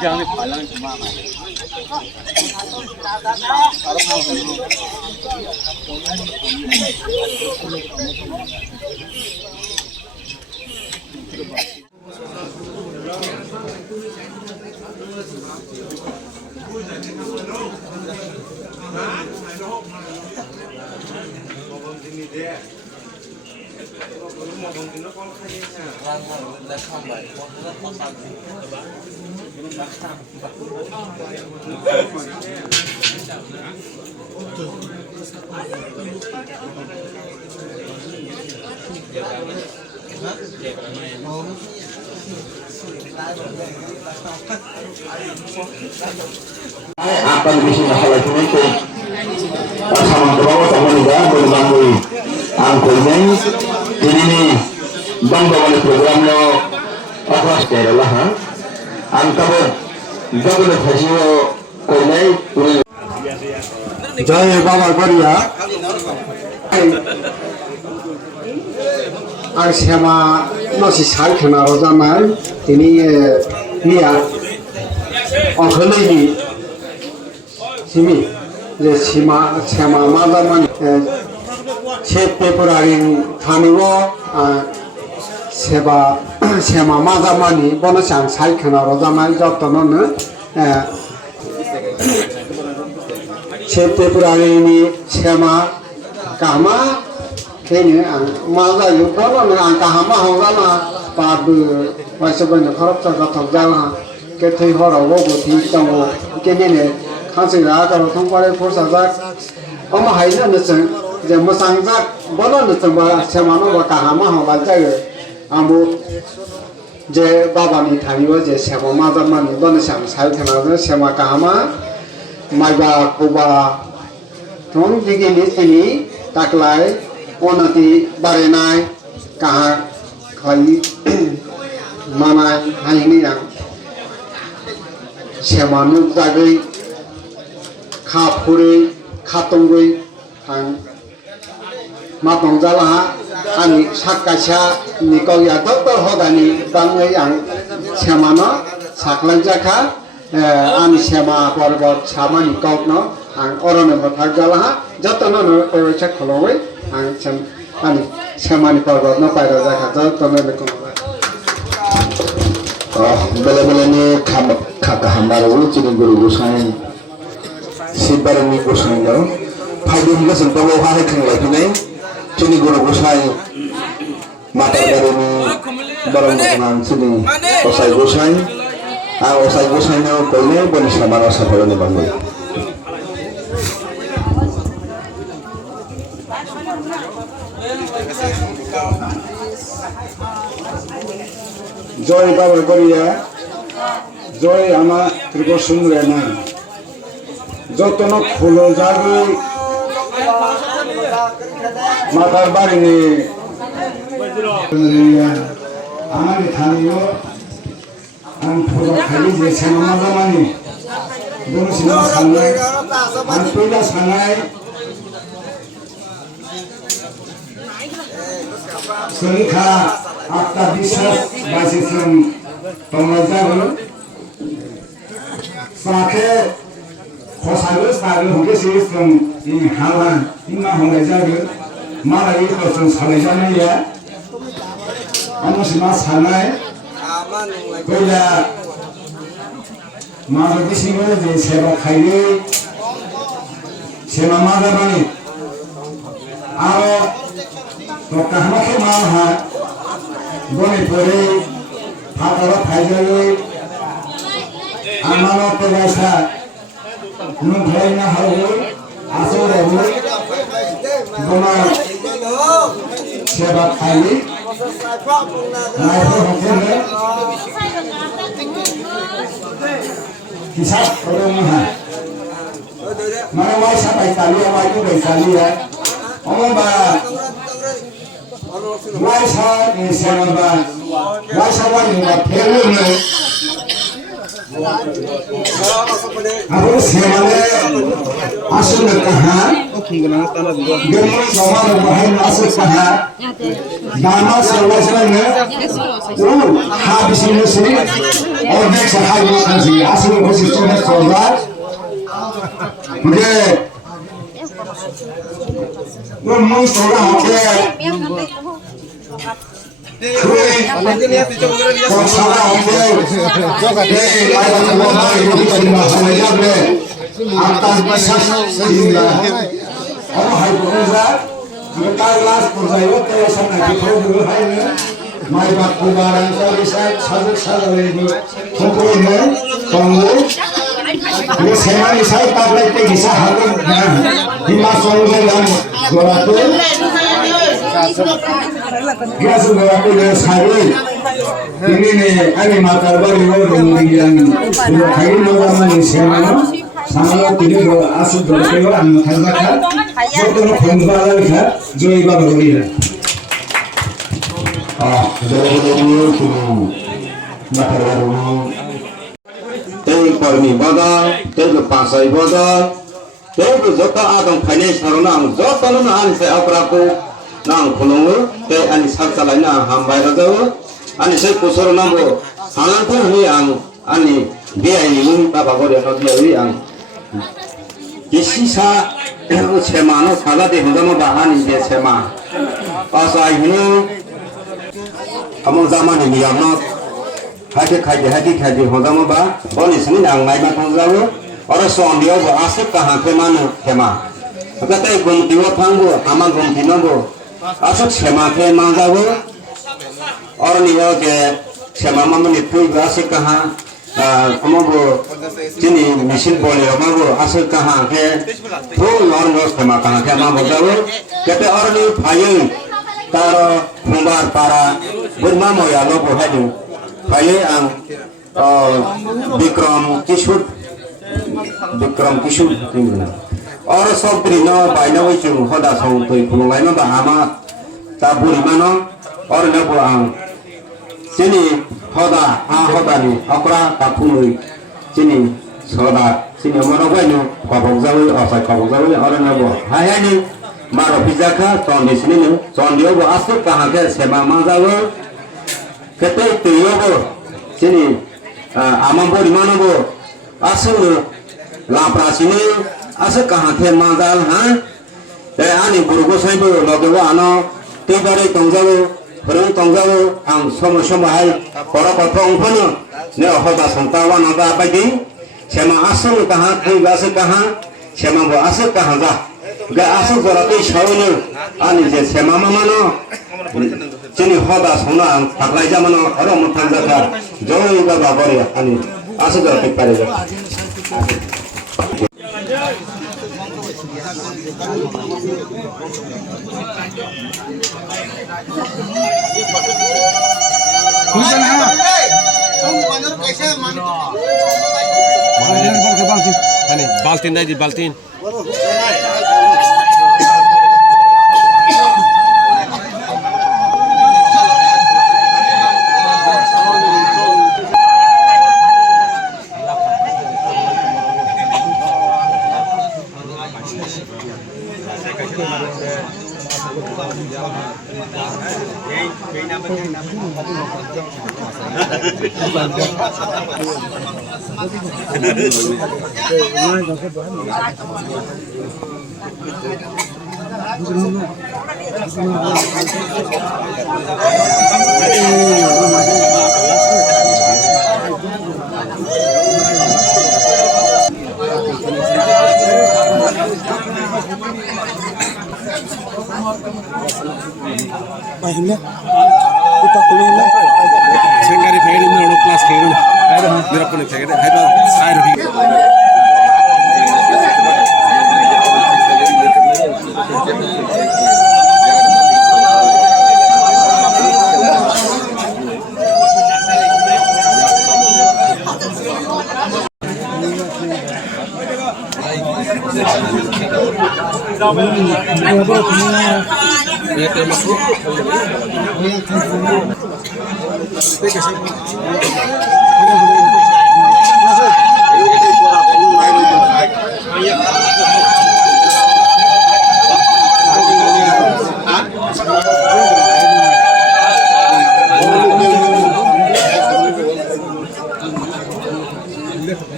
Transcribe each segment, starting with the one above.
Jangan palang cuma. Akan bisa masalah ini tuh sama berapa teman juga berbangun angkulnya ini bang bawa programnya apa sekarang lah angkau double hasil kolai jaya bawa Korea ang Sema masih saya kenal zaman ini dia orang ini sini je Sema Hama Shiv Tripuri Ama Hakwchar Sema Hama bono sang saya kenal zaman jodohnya Shiv Tripuri ini Sema Hama ini malah juga bono angka Hama Hakwchar padu masih banyak harap terkata jalan kita harap waktu tahu kini kansilah kalau tunggu proses Ama Hakwchar nuseng jemu sangzak bono nuseng bah Sema Hama Hakwchar ambo je baba ni thaniwa je Sema Hama ni bono sang saya kenal Sema Hama maiba kuba thong digi ni sini taklai onati barenai kaha khai manai haini yang Sema nu jagai khapuri khatongui ang matong jala ani sakkacha nikol ya doktor hodani bangai ang Sema no Sakhwlai jaka ani Sema porbat sama nikol no ang orone bathak jala jatana no percha kholoi ang ani Sema ni porbat no pairo jaka jatana ne kono bela-bela ni kata hambaru cini guru gusai sibaran ni gusai dong pagi juga sentuh hari kenal ini cini guru gusai Matabari ni barang dengan sini osai gusai osai gusai ni kolnya boleh sama rasa pada ni bangun Joy Baba Korea Joy Ama Tripur Sumrena Jotono Khulo Jagu Matabari ni Amari Thaniyo An Phulo Khali je Sema Hama ni Dono Sina Sangai An Pila Sangai Sengkha Akta Bisas Basisam Pemajaru Sakhe Khosalu Saru Hoge Sistem in Halan Ima Hongajaru Mara Ikosan Salajana ya Anu Sima Sanai Koya Mara Bisingtwi je Seba Khairi Sema Hama Aro Kahama ke maha bone pore phakara phajai amano tebasa nungkhayna haru asore hu goma seba khali naiho hokene kisah korongha mana wai sabai kali wai tu bai kali ya omong ba wai sa ni sema ba wai sa wai ni ba phelu ne Aku semane asul kah? Gemuk sama bahan asul kah? Dana selesai habis ini sini. Orang sehari sini asul masih cuma solat. Mungkin, mungkin solat mungkin. Gas berapa dia Sakhwlai ini nih kami Matabari yang kayu orang Sema sama tidak asal berkewa angkatan itu pembalap kan joy baru dia dulu Matabari teh kormi badal teh pasai badal teh jota adang finance harunang jota nana anse apraku nang khulungu teh ani Sakhwlai na hambai rajau ani sei kusur nambo halang pun hi ang ani dia ini bapa gori no dia ini ang kisi sa Sema no khala de hongama bahani de Sema asa ini among zaman ini amno hati khaji hongama ba oni sini ang mai ma thangjawo ora sondio ba asik kaha ke manu Sema kata Gomati Burima ama Gomati nambo asuk Sema ke mangawo और neo के Sema Hama ने कोई बात कहाँ हमारे जिन्हें mission बोले हमारे आशा कहाँ के तो और लोग Sema कहाँ के हमारे बताओ कहते और नहीं भाई तारो मुबार पारा बुरमा मोया लोग है जो भाई विक्रम किशोर और सब प्रिनो बाइना वही जो होदा सौ तो खुलवाई में बाहमा बुरीमा नो और न बुआं sini hoda hoda ni akra kapului sini soda sini moro wenu kabog jawi asai kabog jawi orang nabo hai ni maro pizaka tondi sini ni tondi obo asuk kaha ke Sema Hama jawo kete tuyo bo sini Ama Burima nabo asuk lapra sini asuk kaha ke mazal ha te ani burugo saibo logewa ano tibare tongjawo Perang tonggawo ang sama hai para potong pun ne hoda santawa naga bagi Sema asal kaha kai gas kaha Sema bo asal kaha ga ga asal gorate shaunu ani je Sema Hama no jeni hoda sona Sakhwlai jamano aro muthanja ka joy ga babari ani asal gorate pare ga Baltin dah di baltin. Sengari fahir ini orang kelas keren, mereka punya fahir, hai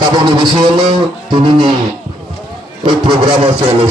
Kapolri Bisingtwi ini program nasional